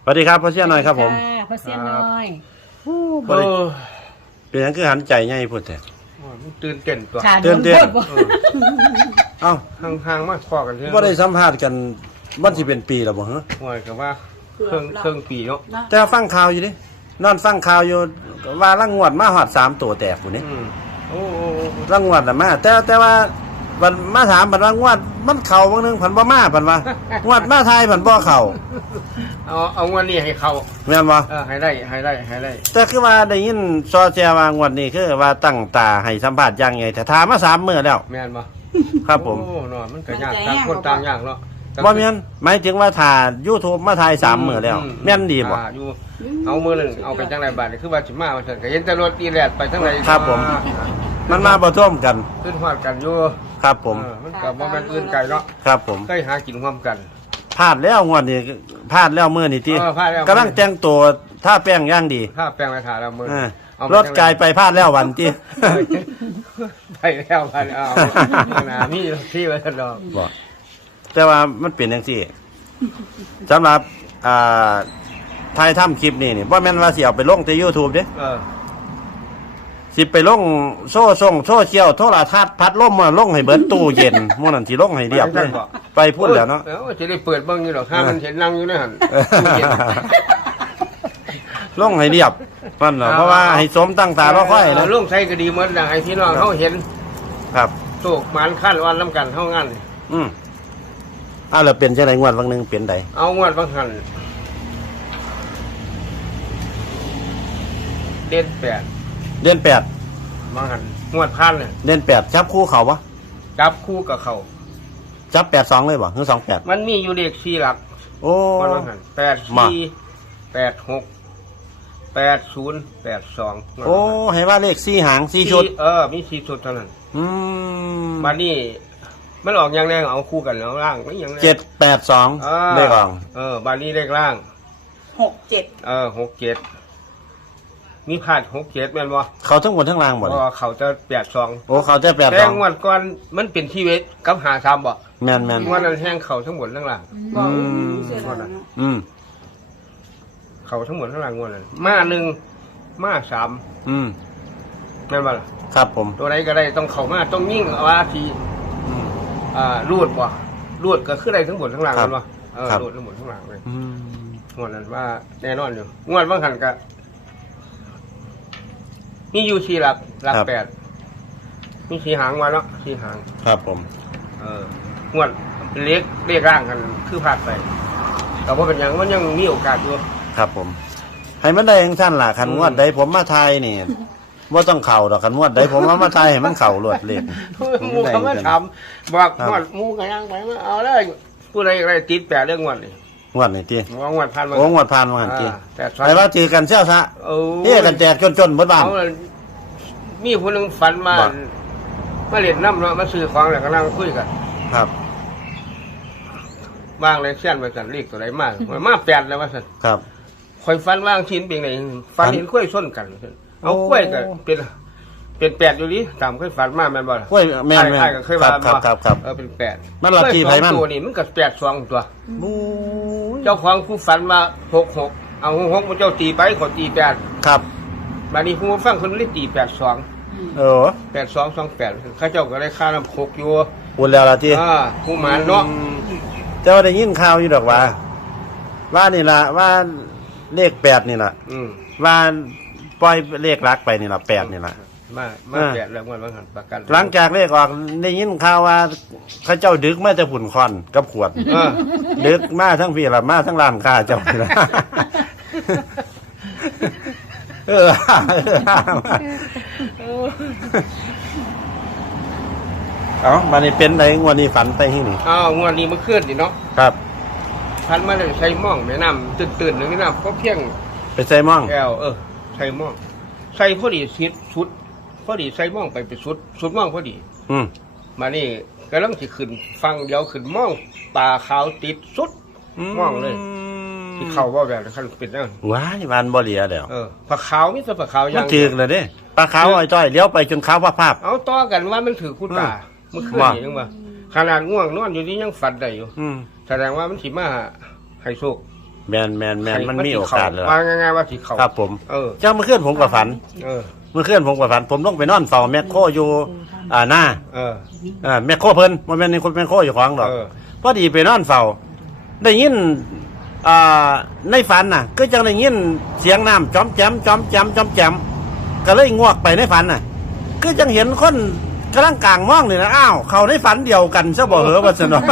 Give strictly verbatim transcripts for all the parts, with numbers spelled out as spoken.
สวัสดีครับพ่อเสี้ยน้อยครับผมพ่อเสี้ยน้อยบ่ได้เป็นหยังคือหันใจใหญ่พุ่นแท้มันตื่นเต้นตัวเต้นเต้นเอ้าห่างๆมาคอกันเถอะบ่ได้สัมภาษณ์กันมันสิเป็นปีแล้วบ่ฮะว่าก็ว่าเครื่องเครื่องปีเนาะแต่ฟังข่าวอยู่ดินอนฟังข่าวอยู่ว่าลังงวดมาฮอดสามตัวแตกพุ่นนี่โอ้ลังงวดน่ะมาแต่แต่ว่าบัดมาถามบัดว่างวดมันเข้าบางนึงผันบ่มาผันว่างวดมาไทยผันบ่เข้าเอาเอางวดนี้ให้เข้าแม่นบ่เออให้ได้ให้ได้ให้ได้แต่คือว่าได้ยินซอแจว่างวดนี้คือว่าตั้งตาให้สัมภาษณ์อย่างไงแต่ถามมาสามมื้อแล้วแม่นบ่ครับผมโอ้เนาะมันก็ยากต่างคนต่างยากเนาะบ่แม่นหมายถึงว่าถ่า YouTube มาถ่ายสามมื้อแล้วแม่นดีบ่อยู่เอามื้อนึงเอาไปจังได๋บาดนี่คือว่าสิมาว่าซั่นก็เห็นแต่รถอีแลดไปจังได๋ครับผมมันมาบ่ท่วมกันขึ้นฮอดกันอยู่ครับผมมันก็บ่แม่นอื่นไกลเนาะครับผมเคยหากินร่วมกันพลาดแล้วงวดนี้พลาดแล้วมื้อนี้ติกำลังแต่งตัวท่าแป้งอย่างดีท่าแป้งไปถ่าแล้วมื้อรถกายไปพลาดแล้ววันติไปแล้วไปเอาหน้ามีที่ไว้ซั่นดอกบ่แต่ว่ามันเป็นจังซี่สำหรับอ่าถ่ายทำคลิปนี่นี่บ่แม่นว่าสิเอาไปลงใน YouTube เด้เออสิไปลงโซ่ส่งโซ่เชียวโทรทัศน์พัดลมมาลงให้เบิดตู้เย็นมื้อนั้นสิลงให้เรียบเลยไปพูดแล้วเนาะเออจะได้เปิดเบิ่งอยู่ดอกถ้ามันเห็นนั่งอยู่ในหั่นลงให้เรียบนั่นน่ะเพราะว่าให้สมตั้งตารอคอยนะลงใส่ก็ดีหมดน่ะให้พี่น้องเฮาเห็นครับโตกหมานคั่นวันนำกันเฮางั้นอืมอ้าวแล้วเป็นจังได๋งวดบางนึงเป็นใดเอางวดบางหันเด่นแปดเดือนแปดบางหันงวดพันเนี่ยเดือนแปดจับคู่เขาปะจับคู่กับเขาจับแปดสองเลยบ่หรือสองแปดมันมีอยู่เลขสี่หลักโอ้บางหันแปดสี่แปดหกแปดศูนย์แปดสองโอ้ให้ว่าเลขสี่หางสี่ชุดเออมีสี่ชุดเท่านั้นอืมมานี่มันออกอย่างแรงเอาคู่กันแล้วล่างไม่อย่างแรงเจ็ดแปดสองเลขออกเออบาลีเลขล่างหกเจ็ดเออหกเจ็ดมีผ่านหกเจ็ดแม่นบ่เขาทั้งหมดทั้งรางหมดก็เขาจะแปดสองโอ้เขาจะแปดสองแต่งวดก่อนมันเป็นที่เวทกับหาสามบ่แม่นแม่นงวดนั้นแห้งเขาทั้งหมดทั้งรางอืมอืมเขาทั้งหมดทั้งรางงวดนั้นมาหนึ่งมาสามอืมแม่นบ่ล่ะครับผมตัวไหนก็ได้ต้องเข้ามาต้องยิ่งว่าทีอ่ารูดบ่รูดก็คือได้ทั้งหมดทั้งรางแม่นบ่เออรูดทั้งหมดทั้งรางเลยอืมงวดนั้นว่าแน่นอนอยู่งวดบางหันก็มีอยู่สี่หลักหลักแปดมีสี่หางมาแล้วสี่หางครับผมเอองวดเล็กเรียกร่างกันคือผ่านไปแต่ว่าเป็นอย่างมันยังมีโอกาสอยู่ครับผมให้มันได้ยังสั้นล่ะขันงวดใดผมมาไทยนี่ว่าต้องเข่าดอกขันงวดใดผมมามาไทยให้มันเข่ารวดเร็วมูเขามาทำบอกงวดมูกันยังไปเอาเลยผู้ใดอะไรติดแปดเรื่องงวดนี่งวดนี่ทีว่างวดพันโอ้งวดพันวันทีไอ้ว่าตีกันเชี่ยวซะเฮ้กันแจกจนๆบนบ้านมีคนหนึ่งฝันมามาเล่นน้ำเนาะมาซื้อของแล้วก็นั่งคุยกันครับบ้างเลยเช่นไปกันเรียกตัวไหนมากมาแปดแล้วว่าสันครับคอยฟันว่างชิ้นเป็นไงฟันเห็นกล้วยส้นกันเอากล้วยกันเป็นเป็นแปดอยู่นี้ตามเคยฝันมาแม่นบ่กล้วยแม่นแม่นเคยว่าครับครับครับเออเป็นแปดมันละทีไผมันตัวนี้มันก็แปดสองตัวเจ้าของผู้ฝันมาหกหกเอาหกหกเจ้าตีไปขอตีแปดครับมานี่ผู้ฟังคนเล่นตีแปดสองเออแปดสองสองแปดข้าเจ้าก็ได้ค่าน้ำหกอยู่อุ่นแล้วละทีอ่าผู้หมานเนาะเจ้าได้ยินข่าวอยู่ดอกว่าว่านี่ล่ะว่าเลขแปดนี่ล่ะว่าปล่อยเลขรักไปนี่ล่ะแปดนี่ล่ะมามาแปดแล้วมันหันประกันหลังจากเลขออกได้ยินข่าวว่าเขาเจ้าดึกมาจะผุ่นคอนกับขวดดึกมาทั้งพี่ละมาทั้งร้านค้าเจ้าพี่ละเออเอามานี่เป็นไรงวดนี้ฝันไปที่นี่อ้าวงวดนี้มันเคลื่อนดิเนาะครับฝันมาเลยใส่ม่องแม่น้ำตื่นตื่นหนึ่งแม่น้ำก็เพียงไปใส่ม่องแก้วเออใส่ม่องใส่พอดีสิชุดพอดีใส่ม่องไปไปชุดชุดม่องพอดีอืมมานี่กำลังจะขึ้นฟังเดียวขึ้นม่องปลาขาวติดสุดม่องเลยที่เขาว่าแบบขั้นเป็นนั่นว้ายวันบ่เหลียเดี๋ยวเออปลาขาวมิสปลาขาวยังถือเลยเด้ปลาขาวอ้อยจ้อยเลี้ยวไปจนขาวภาพภาพเอาต่อกันว่ามันถือคู่ตาเมื่อคืนนี่ยังว่าขนาดง่วงนอนอยู่นี่ยังฝันได้อยู่แสดงว่ามันสิมาให้โชคแมนแมนแมนมันมีโอกาสเลยว่าง่ายๆว่าสิเขาครับผมเออเจ้าเมื่อคืนผมกับฝันเออเมื่อคืนผมกับฝัน ผมต้องไปนอนเฝ้าแมคโครอยู่อ่าหน้าเอออ่าแมคโครเพิ่นบ่แม่นคนแมคโครอยู่ของดอกเออพอดีไปนอนเฝ้าได้ยินอ่าในฝันน่ะ ก็จังได้ยินเสียงน้ำจอมแจมจอมแจมจอมแจมก็เลยงวกไปในฝันน่ะก็จังเห็นคนกำลังกลางมองนี่นะอ้าวเขาในฝันเดียวกันซะบ่เหรอว่าซั่นเนาะ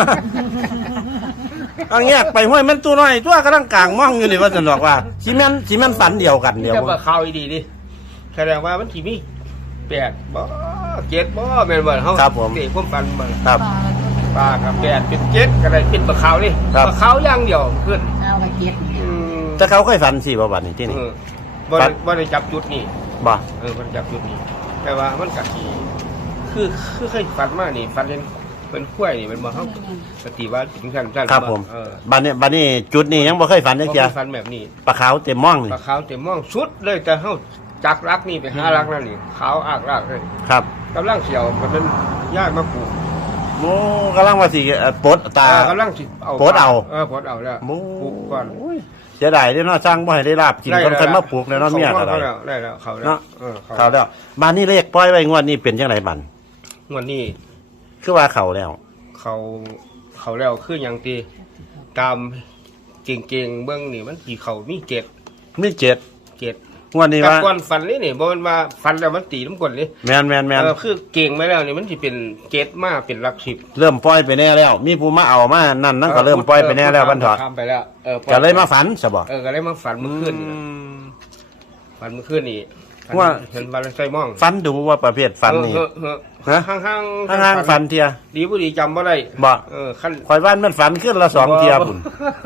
เอาแยกไปห้วยแม่นตัวน้อยตัวกำลังกลางมองอยู่นี่ว่าซั่นดอกว่าสิแม่นสิแม่นฝันเดียวกันเดียวแต่ว่าข่าวดีดิแสดงว่ามันสิมีแปดบ่เจ็ดบ่แม่นบ่เฮาครับผมเตะความฝันบ่ครับปลากับแปดเป็นเจ็ดก็ได้เป็นปลาขาวนี่ครับปลาขาวอย่างเดียวขึ้นเอาไปเก็บอืมแต่เขาเคยฝันสิบ่บัดนี้ที่นี่เออบ่ได้บ่ได้จับจุดนี้บ่เออบ่ได้จับจุดนี้ แต่ว่ามันก็สิคือคือเคยฝันมานี่ฝันเห็นเป็นกล้วยนี่มันบ่เฮาปฏิว่าถึงขั้นขั้นครับผมเออบัดนี้บัดนี้จุดนี้ยังบ่เคยฝันจักบ่เที่ยเคยฝันแบบนี้ปลาขาวเต็มม่องนี่ปลาขาวเต็มมองสุดเลยแต่เฮาจักรักนี่ไปหารักนั่นนี่ขาวอากรากเลยครับกำลังเสียวมันเป็นย่ายมาปลูกโมกำลังว่าสิเอ่อปลดตาเออกำลังสิเอาโพสต์เอาเออโพสต์เอาแล้วโมปลูกก่อนเสียดายเด้อเนาะสร้างบ่ให้ได้ลาบกินคนเคยมาปลูกแล้วเนาะเมียก็ได้เขาแล้วได้แล้วเขาแล้วเนาะเออเขาแล้วบ้านนี้เลขปล่อยไว้งวดนี้เป็นจังไดบัดงวดนี้คือว่าเขาแล้วเขาเขาแล้วคืออย่างตีตามเก่งๆเบื้องนี่มันสีเขามีเจ็ดมีเจ็ดเจ็ดงวดนี้แต่ว่าก่อนฟันนี่นี่บ่มันมาฟันแล้วมันตีน้ำกลนนี่แมนแมนแมนเออคือเก่งมาแล้วนี่มันสิเป็นเจ็ดมาเป็นหลักสิบเริ่มปล่อยไปแน่แล้ว มีผู้มาเอามานั่นนั่นก็เริ่มปล่อยไปแน่แล้วบันเถอดทำไปแล้วเออก็เลยมาฝันซะบ่เออก็เลยมาฝันเมื่อคืนนี่นะฝันเมื่อคืนนี่ฝันว่าเห็นบาลานไซมองฝันดูว่าประเภทฝันนี่เออเออเอฮะอห้างห้างห่างๆฝันเทียดีบ่ดีจำบ่ได้บ่เออขั้นข่อยว่านมันฝันขึ้นละสองเทียพุ่น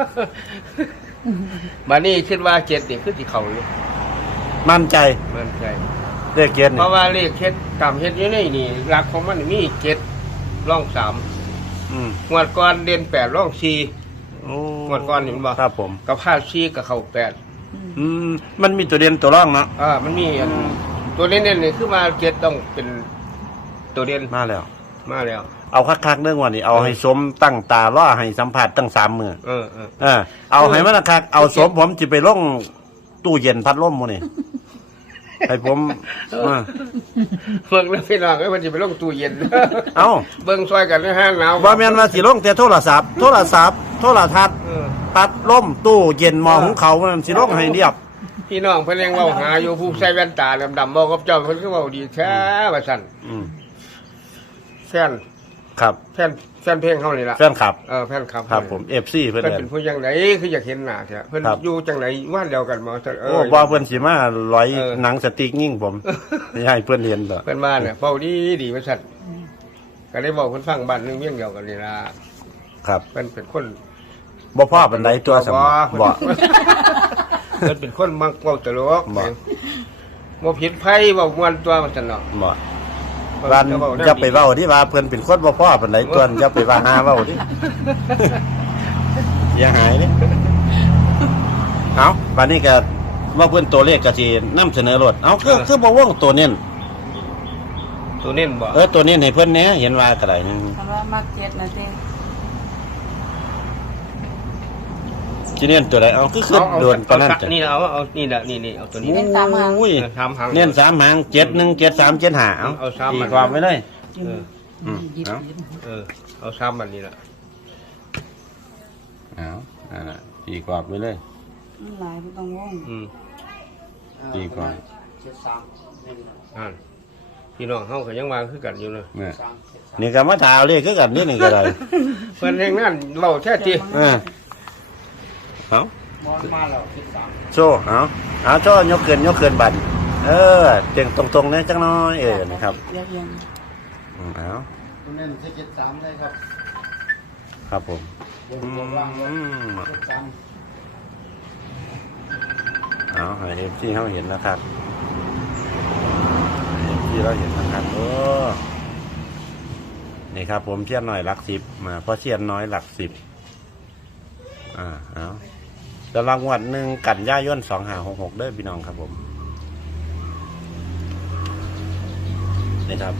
มานี่คิดว่าเจ็ดนี่คือสิเขาอยู่มั่นใจมั่นใจเลขเกียรติเพนี่ราะว่าเลขเฮ็ดตามเฮ็ดอยู่ในนี่หลักของมันมีเจ็ดร่องสามอืมงวดก่อนเด่นแปดร่องสี่โอ้งวดก่อนเห็นบ่ครับผมกับพาดสี่กับเข้าแปดอืมมันมีตัวเด่นตัวร่องเนาะอ่ามันมีอันตัวเด่นๆนี่คือมาเจ็ดต้องเป็นตัวเด่นมาแล้วมาแล้วเอาคักๆเรื่องวันนี้เอาให้สมตั้งตาล่อให้สัมผัสตั้งสามมือเออเออเออเอาให้มันคักเอาสมผมจะไปล่องตู้เย็นพัดลมมื้อนี่ ให้ผมเออเบิ่งแล้วพี่น้องเอ้ยมันสิไปลงตู้เย็นเอาเบิ่งซอยกันนะฮะหนาวบ่แม่นว่าสิลงแต่โทรศัพท์โทรศัพท์โทรทัศน์เออพัดลมตู้เย็นหม้อหุงข้าวมันสิลงให้เรียบพี่น้องเพิ่นยังเว้าหาอยู่ผู้ใส่แว่นตาดำๆบอกกับเจ้าเพิ่นคือเว้าดีแท้ว่าซั่นอืมแฟนครับแฟนแฟนเพลงเฮานี่ล่ะแฟนคลับเออแฟนคลับครับผม เอฟ ซี เพิ่นเพิ่นเอิ้เป็น นผู้ยังไงคืออยากเห็นหน้าแท้เพิ่นครับอยู่จังไหนว่านเดียวกันบ่ซั่นเอโอ้อบ่เพิ่นสิมาร้อยเออหนังสติ๊กยิ่งผมไม่ให้เพิ่นเห็นดอกเพิ่นมาเนี่ยเฝ้าดีดีว่าซั่นก็เลยบอกเพิ่นฟังบ้านหนึงเมียงเดียวกันนี่ล่ะครับเพิ่นเป็นคนบ่พ่อปานใดตัวสมบ่บ่เพิ่นเป็นคนมักเว้าตลกบ่บ่ผิดไผเว้าม่วนตัวว่าซั่นเนาะบ่วันเว้าจะไปเว้าที่ว่าเพิ่นเป็นคนบ่พ่อปานใดตัวจะไปว่าหาเว้าดิอย่าหายดิเอาบัดนี้ก็ว่าเพิ่นตัวเลขก็สินำเสนอรถเอาคือคือบ่วงตัวเน้นตัวเน้นบ่เออตัวเน้นให้เพิ่นแหน่เห็นว่าก็ได้นึงคำว่ามักเจ็ดนะเต้สิเน้นตัวใดเอาคือคือเอาเอาโดนปานนั้นเอาจ้ะนี่เอาเอานี่ล่ะนี่นี่เอาตัวนี้เล่นสามหางอุ้ยเออสามหางเน้นสามหางเจ็ดหนึ่งเจ็ดสามเจ็ดห้าเอาเอาสามตีมันความไว้เลยเอออืมเอาเออเอาซ้ำมันนี่ล่ะเอาอ่าน่ะตีกรอบไว้เลยหลายไม่ต้องงงอืมตีกรอบอ่านพี่น้องเฮาก็ยังวางคือกันอยู่เนาะเนี่ยนี่ก็มาถามเลขคือกันนี่หนึ่งก็ได้เพิ่นแห่งนั้นเว้าแท้จริงเออเอาโชว์เอาเอาโชว์ยกเกินยกเกินบัตรเออเจ๋งตรงๆนะจังน้อยเออนะครับเรียกยังอืมเอาเน้นที่เจ็ดสามเลยครับครับผมบนบนล่างเลยอืมเจ็ดสามเอาให้เอฟซีเขาเห็นนะครับเอฟซีเราเห็นนะครับโอ้นี่ครับผมเชียนน้อยหลักสิบมาเพราะเชียนน้อยหลักสิบอ่าเอาแต่รางวัลหนึ่งกันย่าย่นสองหาหกหกเด้อพี่น้องครับผมนี่ครับ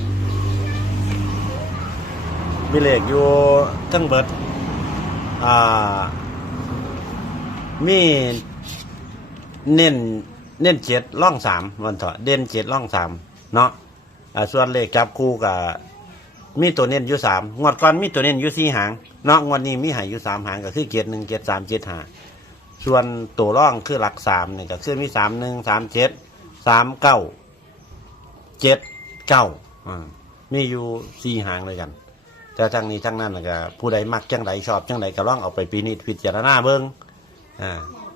มีเลขอยู่ทั้งเบิดอ่ามีเน้นเน้นเจ็ดล่องสามวันเถอะเด่นเจ็ดล่องสามเนาะอ่าส่วนเลขจับคู่กับมีตัวเน้นอยู่สามงวดก่อนมีตัวเน้นอยู่สี่หางเนาะงวดนี้มีใหายอยู่สามหางก็คือเจ็ดหนึ่งเจ็ดสามเจ็ดห้าส่วนตัวร่องคือหลักสามเนี่ยก็คือมีสามหนึ่งสามเจ็ดสามเก้าเจ็ดเก้าอ่ามีอยู่สี่หางเลยกัน แต่ทั้งนี้ทั้งนั้นน่ะก็ผู้ใดมักจังใดชอบจังใดก็ลองเอาไปพินิจพิจารณาเบิ่งอ่า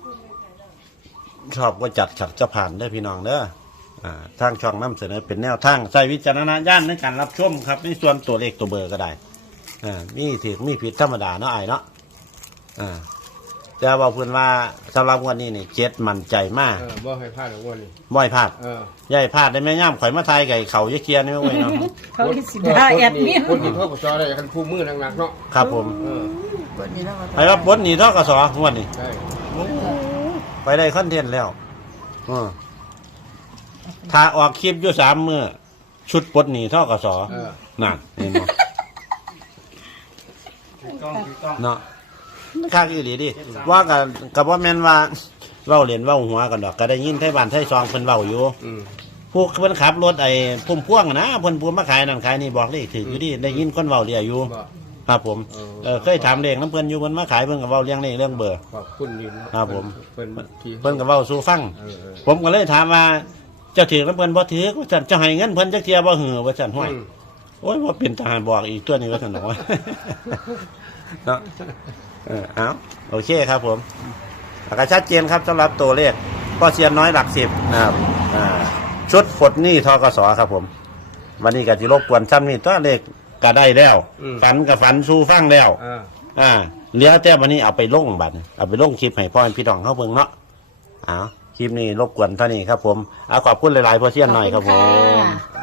ชอบก็จัดขัดจะผ่านได้อพี่น้องเด้ออ่าทางช่องนำเสนอเป็นแนวทางใช้วิจารณญาณในการรับชมครับในส่วนตัวเลขตัวเบอร์ก็ได้อ่ามีถูกมีผิดธรรมดาเนาะไอ้เนาะอ่าแต่ว่าเพิ่นว่าสำหรับวันนี้นี่เจ็ดมั่นใจมากเออบ่ให้พลาดหรอกวันนี้บ่อยพลาดเออย่ายพลาดได้แม่ย่ามข่อยมาทายไก่เขาเยอะเคียนี่ไม่ไหวเนาะเขาคิดสิได้แอดมินคนที่โทษกับจอได้กันคู่มือหนักๆเนาะครับผมเออตัวนี้แล้วก็ไอ้ว่าปลดหนีทอกสองวดนี้ใช่ไปได้คอนเทนต์แล้วออถ้าออกคลิปอยู่สามมือชุดปลดหนีทอกสอเออนั่นเห็นบ่ถูกต้องถูกต้องเนาะค่าอีหลีดิว่ากับกับว่าแม่นว่าเว้าเรียนเว้าหัวกันดอกก็ได้ยินไทบ้านไทซองเพิ่นเว้าอยู่อืมผู้เพิ่นขับรถไอ้พุ่มพวงนะเพิ่นพูดมาขายนั่นขายนี่บอกเลขถืออยู่ดิได้ยินคนเว้าเรียอยู่บ่ครับผมเออเออเคยถามเลขน้ำเพิ่นอยู่เพิ่นมาขายเพิ่นก็เว้าเรื่องเลขเรื่องเบอร์ขอบคุณยินครับผมเพิ่นที่เพิ่นก็เว้าสู่ฟังเออเออผมก็เลยถามว่าเจ้าถือน้ำเพิ่นบ่ถือว่าซั่นเจ้าให้เงินเพิ่นจักเที่ยบ่หือว่าซั่นห้วยอืมโอ้ยบ่เป็นทหารบอกอีกตัวนี้ว่าซั่นดอกว่า เนาะเออเอาโอเคครับผมแล้วก็ชัดเจนครับสำหรับตัวเลขพ่อเซียนน้อยหลักสิบนะครับอ่าชุดปลดหนี้ทกสครับผม วันนี้ก็สิรบกวนซ้ำนี่ตัวเลขก็ได้แล้วอืมฝันก็ฝันสู่ฟังแล้วอ่าอ่าเหลือแต่วันนี้เอาไปลงบัตรเอาไปลงคลิปให้พ่อพี่น้องเขาเบิ่งเนาะอ้าวคลิปนี้รบกวนเท่านี้ครับผมเอาขอบคุณหลายๆพ่อเซียนหน่อยครับผมขอบคุณค่ะ